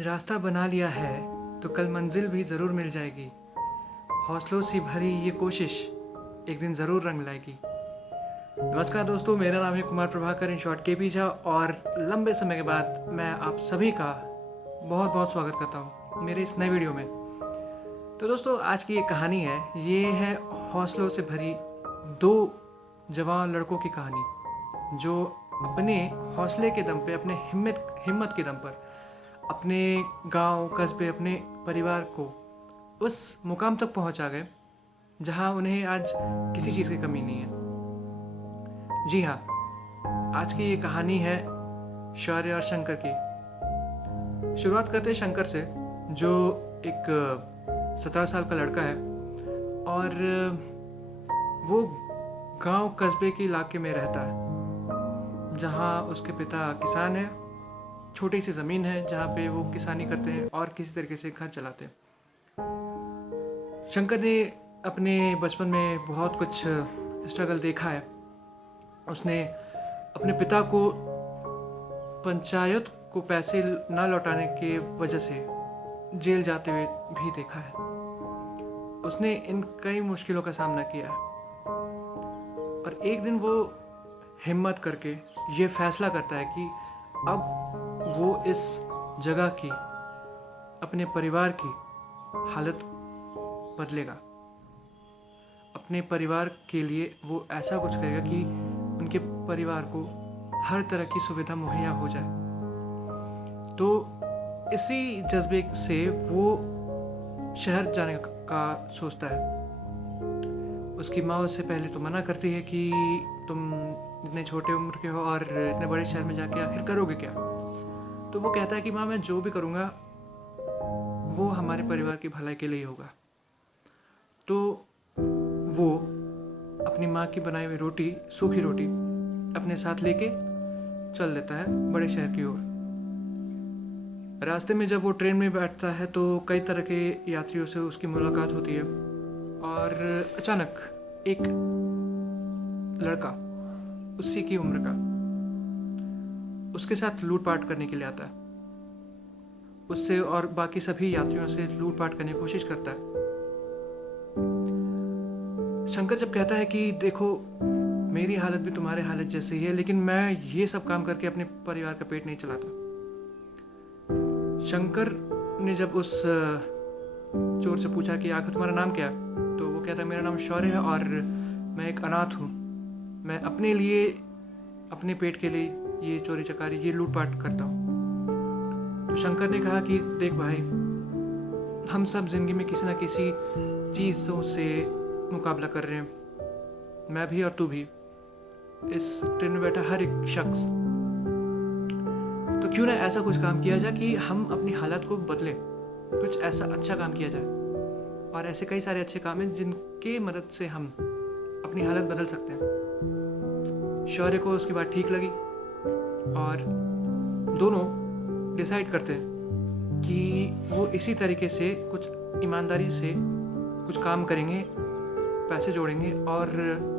आज रास्ता बना लिया है तो कल मंजिल भी ज़रूर मिल जाएगी। हौसलों से भरी ये कोशिश एक दिन ज़रूर रंग लाएगी। नमस्कार दोस्तों, मेरा नाम है कुमार प्रभाकर इन शॉर्ट के पीछा और लंबे समय के बाद मैं आप सभी का बहुत बहुत स्वागत करता हूँ मेरे इस नए वीडियो में। तो दोस्तों, आज की ये कहानी है, ये है हौसलों से भरी दो जवान लड़कों की कहानी जो अपने हौसले के दम पे, अपने हिम्मत के दम पर अपने गांव, कस्बे, अपने परिवार को उस मुकाम तक पहुंचा गए जहां उन्हें आज किसी चीज़ की कमी नहीं है। जी हाँ, आज की ये कहानी है शौर्य और शंकर की। शुरुआत करते हैं शंकर से, जो एक 17 साल का लड़का है और वो गांव कस्बे के इलाके में रहता है जहां उसके पिता किसान हैं। छोटी सी ज़मीन है जहाँ पे वो किसानी करते हैं और किसी तरीके से घर चलाते हैं। शंकर ने अपने बचपन में बहुत कुछ स्ट्रगल देखा है। उसने अपने पिता को पंचायत को पैसे ना लौटाने के वजह से जेल जाते हुए भी देखा है। उसने इन कई मुश्किलों का सामना किया और एक दिन वो हिम्मत करके ये फैसला करता है कि अब वो इस जगह की, अपने परिवार की हालत बदलेगा। अपने परिवार के लिए वो ऐसा कुछ करेगा कि उनके परिवार को हर तरह की सुविधा मुहैया हो जाए। तो इसी जज्बे से वो शहर जाने का सोचता है। उसकी माँ उससे पहले तो मना करती है कि तुम इतने छोटे उम्र के हो और इतने बड़े शहर में जाके आखिर करोगे क्या। तो वो कहता है कि माँ, मैं जो भी करूँगा वो हमारे परिवार की भलाई के लिए ही होगा। तो वो अपनी माँ की बनाई हुई रोटी, सूखी रोटी अपने साथ लेके चल देता है बड़े शहर की ओर। रास्ते में जब वो ट्रेन में बैठता है तो कई तरह के यात्रियों से उसकी मुलाकात होती है और अचानक एक लड़का उसी की उम्र का उसके साथ लूटपाट करने के लिए आता है। उससे और बाकी सभी यात्रियों से लूटपाट करने की कोशिश करता है। शंकर जब कहता है कि देखो, मेरी हालत भी तुम्हारे हालत जैसी ही है, लेकिन मैं ये सब काम करके अपने परिवार का पेट नहीं चलाता। शंकर ने जब उस चोर से पूछा कि आखिर तुम्हारा नाम क्या है, तो वो कहता है मेरा नाम शौर्य है और मैं एक अनाथ हूँ। मैं अपने लिए, अपने पेट के लिए ये चोरी चकारी, ये लूटपाट करता हूँ। तो शंकर ने कहा कि देख भाई, हम सब जिंदगी में किसी ना किसी चीज़ों से मुकाबला कर रहे हैं, मैं भी और तू भी, इस ट्रेन में बैठा हर एक शख्स। तो क्यों ना ऐसा कुछ काम किया जाए कि हम अपनी हालत को बदलें, कुछ ऐसा अच्छा काम किया जाए। और ऐसे कई सारे अच्छे काम हैं जिनके मदद से हम अपनी हालत बदल सकते हैं। शौर्य को उसकी बात ठीक लगी और दोनों डिसाइड करते हैं कि वो इसी तरीके से कुछ ईमानदारी से कुछ काम करेंगे, पैसे जोड़ेंगे और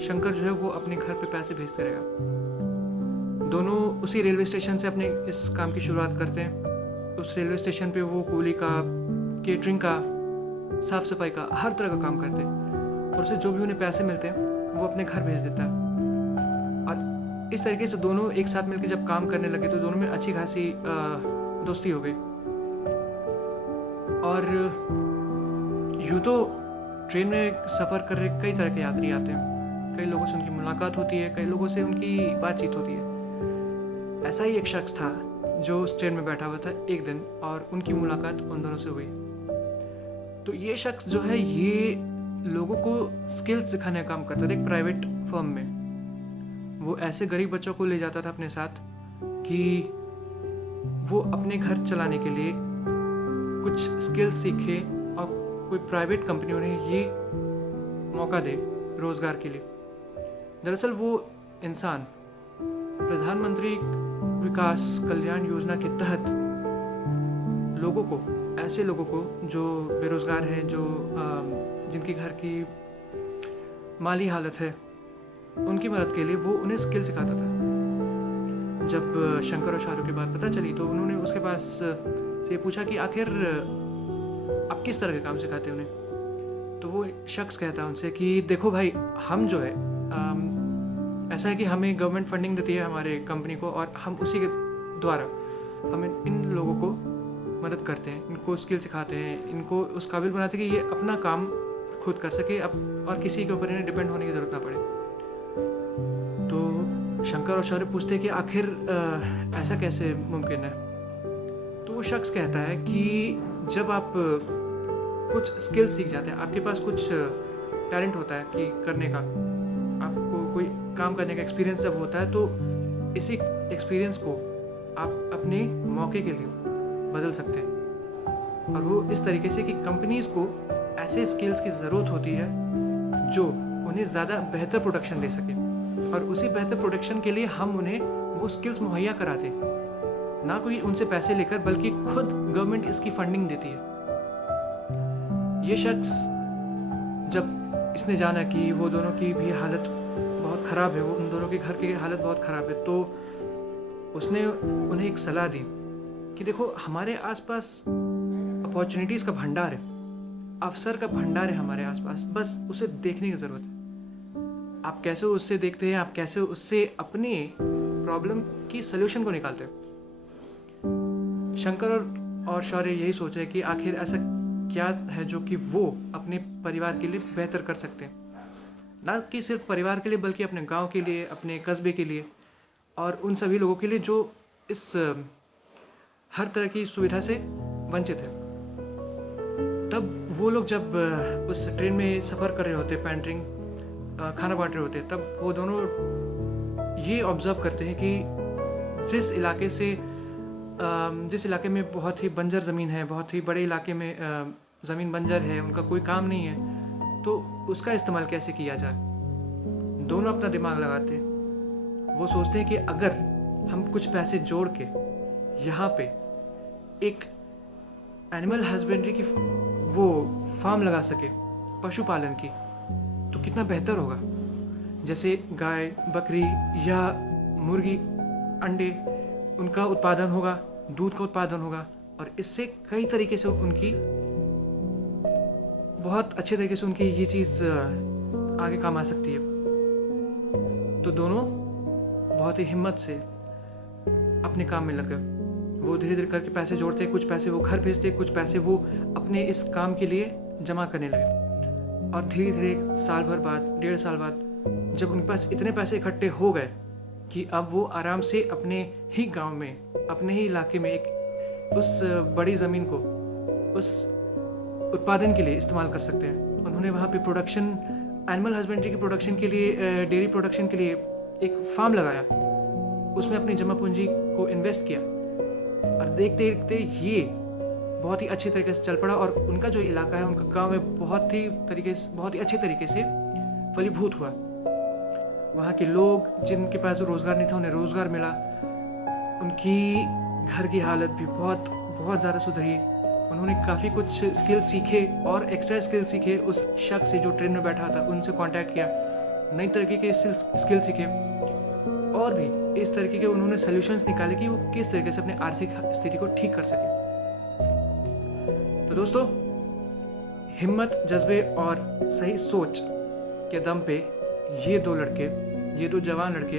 शंकर जो है वो अपने घर पे पैसे भेजते रहेगा। दोनों उसी रेलवे स्टेशन से अपने इस काम की शुरुआत करते हैं। उस रेलवे स्टेशन पे वो कूली का, केटरिंग का, साफ सफाई का, हर तरह का काम करते हैं और उससे जो भी उन्हें पैसे मिलते हैं वो अपने घर भेज देता है। और इस तरीके से दोनों एक साथ मिलकर जब काम करने लगे तो दोनों में अच्छी खासी दोस्ती हो गई। और यूँ तो ट्रेन में सफ़र कर रहे कई तरह के यात्री आते हैं, कई लोगों से उनकी मुलाकात होती है, कई लोगों से उनकी बातचीत होती है। ऐसा ही एक शख्स था जो उस ट्रेन में बैठा हुआ था एक दिन और उनकी मुलाकात उन दोनों से हुई। तो ये शख्स जो है ये लोगों को स्किल्स सिखाने का काम करता था एक प्राइवेट फर्म में। वो ऐसे गरीब बच्चों को ले जाता था अपने साथ कि वो अपने घर चलाने के लिए कुछ स्किल्स सीखे और कोई प्राइवेट कंपनी उन्हें ये मौका दे रोज़गार के लिए। दरअसल वो इंसान प्रधानमंत्री विकास कल्याण योजना के तहत लोगों को, ऐसे लोगों को जो बेरोज़गार हैं, जो जिनकी घर की माली हालत है, उनकी मदद के लिए वो उन्हें स्किल सिखाता था। जब शंकर और शाहरुख की बात पता चली तो उन्होंने उसके पास से पूछा कि आखिर आप किस तरह के काम सिखाते हैं उन्हें। तो वो शख्स कहता है उनसे कि देखो भाई, हम जो है ऐसा है कि हमें गवर्नमेंट फंडिंग देती है हमारे कंपनी को, और हम उसी के द्वारा हम इन लोगों को मदद करते हैं, इनको स्किल सिखाते हैं, इनको उस काबिल बनाते हैं कि ये अपना काम खुद कर सके अब, और किसी के ऊपर इन्हें डिपेंड होने की ज़रूरत ना पड़े। तो शंकर और शाहरुख पूछते हैं कि आखिर ऐसा कैसे मुमकिन है। तो वो शख्स कहता है कि जब आप कुछ स्किल सीख जाते हैं, आपके पास कुछ टैलेंट होता है कि करने का, आपको कोई काम करने का एक्सपीरियंस जब होता है, तो इसी एक्सपीरियंस को आप अपने मौके के लिए बदल सकते हैं। और वो इस तरीके से कि कंपनीज़ को ऐसे स्किल्स की ज़रूरत होती है जो उन्हें ज़्यादा बेहतर प्रोडक्शन दे सके, और उसी बेहतर प्रोडक्शन के लिए हम उन्हें वो स्किल्स मुहैया कराते, ना कोई उनसे पैसे लेकर, बल्कि खुद गवर्नमेंट इसकी फंडिंग देती है। ये शख्स जब इसने जाना कि वो दोनों की भी हालत बहुत ख़राब है, वो उन दोनों के घर की हालत बहुत ख़राब है, तो उसने उन्हें एक सलाह दी कि देखो, हमारे आसपास अपॉर्चुनिटीज़ का भंडार है, अवसर का भंडार है हमारे आसपास, बस उसे देखने की ज़रूरत है। आप कैसे उससे देखते हैं, आप कैसे उससे अपनी प्रॉब्लम की सलूशन को निकालते हैं। शंकर और शौर्य यही सोच रहे कि आखिर ऐसा क्या है जो कि वो अपने परिवार के लिए बेहतर कर सकते हैं, ना कि सिर्फ परिवार के लिए, बल्कि अपने गांव के लिए, अपने कस्बे के लिए, और उन सभी लोगों के लिए जो इस हर तरह की सुविधा से वंचित है। तब वो लोग जब उस ट्रेन में सफ़र कर रहे होते, पैंट्रिंग खाना बांट रहे होते, तब वो दोनों ये ऑब्ज़र्व करते हैं कि जिस इलाके में बहुत ही बंजर ज़मीन है, बहुत ही बड़े इलाके में ज़मीन बंजर है, उनका कोई काम नहीं है, तो उसका इस्तेमाल कैसे किया जाए। दोनों अपना दिमाग लगाते, वो सोचते हैं कि अगर हम कुछ पैसे जोड़ के यहाँ पे एक एनिमल हस्बेंड्री की वो फार्म लगा सके, पशुपालन की, तो कितना बेहतर होगा। जैसे गाय, बकरी या मुर्गी, अंडे, उनका उत्पादन होगा, दूध का उत्पादन होगा, और इससे कई तरीके से उनकी बहुत अच्छे तरीके से उनकी ये चीज़ आगे काम आ सकती है। तो दोनों बहुत ही हिम्मत से अपने काम में लग गए। वो धीरे धीरे करके पैसे जोड़ते, कुछ पैसे वो घर भेजते, कुछ पैसे वो अपने इस काम के लिए जमा करने लगे। और धीरे धीरे साल भर बाद, 1.5 साल बाद, जब उनके पास इतने पैसे इकट्ठे हो गए कि अब वो आराम से अपने ही गांव में, अपने ही इलाके में एक उस बड़ी ज़मीन को उस उत्पादन के लिए इस्तेमाल कर सकते हैं। उन्होंने वहाँ पे प्रोडक्शन, एनिमल हस्बेंड्री की प्रोडक्शन के लिए, डेयरी प्रोडक्शन के लिए एक फार्म लगाया, उसमें अपनी जमा पूंजी को इन्वेस्ट किया, और देखते देखते ये बहुत ही अच्छे तरीके से चल पड़ा, और उनका जो इलाका है, उनका गांव में बहुत ही अच्छे तरीके से फलीभूत हुआ। वहाँ के लोग जिनके पास जो रोज़गार नहीं था, उन्हें रोज़गार मिला, उनकी घर की हालत भी बहुत बहुत ज़्यादा सुधरी। उन्होंने काफ़ी कुछ स्किल सीखे और एक्स्ट्रा स्किल सीखे। उस शख्स से जो ट्रेन में बैठा था, उनसे कांटेक्ट किया, नई तरीके के स्किल सीखे, और भी इस तरीके के उन्होंने सॉल्यूशंस निकाले कि वो किस तरीके से अपनी आर्थिक स्थिति को ठीक कर सके। तो दोस्तों, हिम्मत, जज्बे और सही सोच के दम पे ये दो जवान लड़के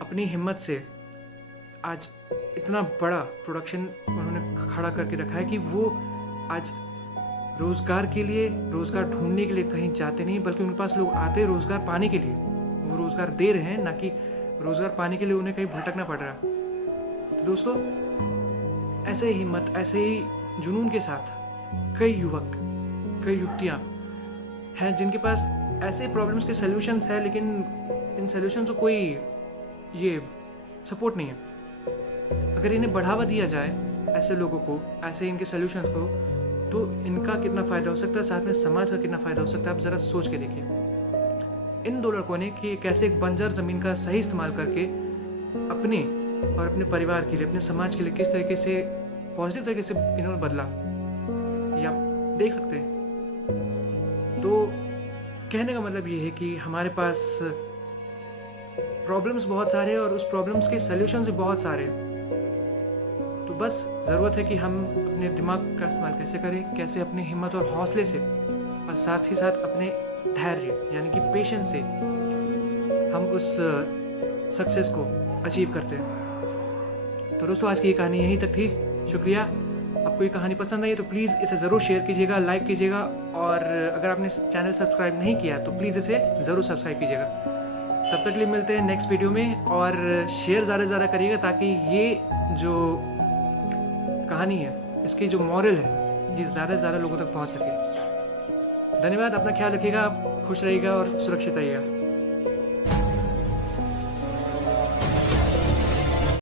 अपनी हिम्मत से आज इतना बड़ा प्रोडक्शन उन्होंने खड़ा करके रखा है कि वो आज रोज़गार के लिए, रोज़गार ढूंढने के लिए कहीं जाते नहीं, बल्कि उनके पास लोग आते रोज़गार पाने के लिए। वो रोज़गार दे रहे हैं, ना कि रोज़गार पाने के लिए उन्हें कहीं भटकना पड़ रहा। तो दोस्तों, ऐसे ही हिम्मत, ऐसे ही जुनून के साथ कई युवक, कई युवतियाँ हैं जिनके पास ऐसे प्रॉब्लम्स के सल्यूशंस है, लेकिन इन सल्यूशंस को कोई ये सपोर्ट नहीं है। अगर इन्हें बढ़ावा दिया जाए, ऐसे लोगों को, ऐसे इनके सल्यूशंस को, तो इनका कितना फ़ायदा हो सकता है, साथ में समाज का कितना फ़ायदा हो सकता है, आप ज़रा सोच के देखिए। इन दो लड़कों ने कि कैसे एक बंजर ज़मीन का सही इस्तेमाल करके अपने और अपने परिवार के लिए, अपने समाज के लिए किस तरीके से पॉजिटिव तरीके से इन्होंने बदला, ये आप देख सकते हैं। तो कहने का मतलब ये है कि हमारे पास प्रॉब्लम्स बहुत सारे हैं और उस प्रॉब्लम्स के सल्यूशंस भी बहुत सारे हैं। तो बस ज़रूरत है कि हम अपने दिमाग का इस्तेमाल कैसे करें, कैसे अपनी हिम्मत और हौसले से और साथ ही साथ अपने धैर्य यानी कि पेशेंस से हम उस सक्सेस को अचीव करते हैं। तो दोस्तों, आज की ये कहानी यहीं तक थी। शुक्रिया। आपको ये कहानी पसंद आई तो प्लीज़ इसे ज़रूर शेयर कीजिएगा, लाइक कीजिएगा, और अगर आपने चैनल सब्सक्राइब नहीं किया तो प्लीज़ इसे ज़रूर सब्सक्राइब कीजिएगा। तब तक के लिए मिलते हैं नेक्स्ट वीडियो में, और शेयर ज़्यादा से ज़्यादा करिएगा ताकि ये जो कहानी है, इसकी जो मॉरल है, ये ज़्यादा से ज़्यादा लोगों तक पहुंच सके। धन्यवाद। अपना ख्याल रखिएगा, खुश रहिएगा और सुरक्षित रहिएगा।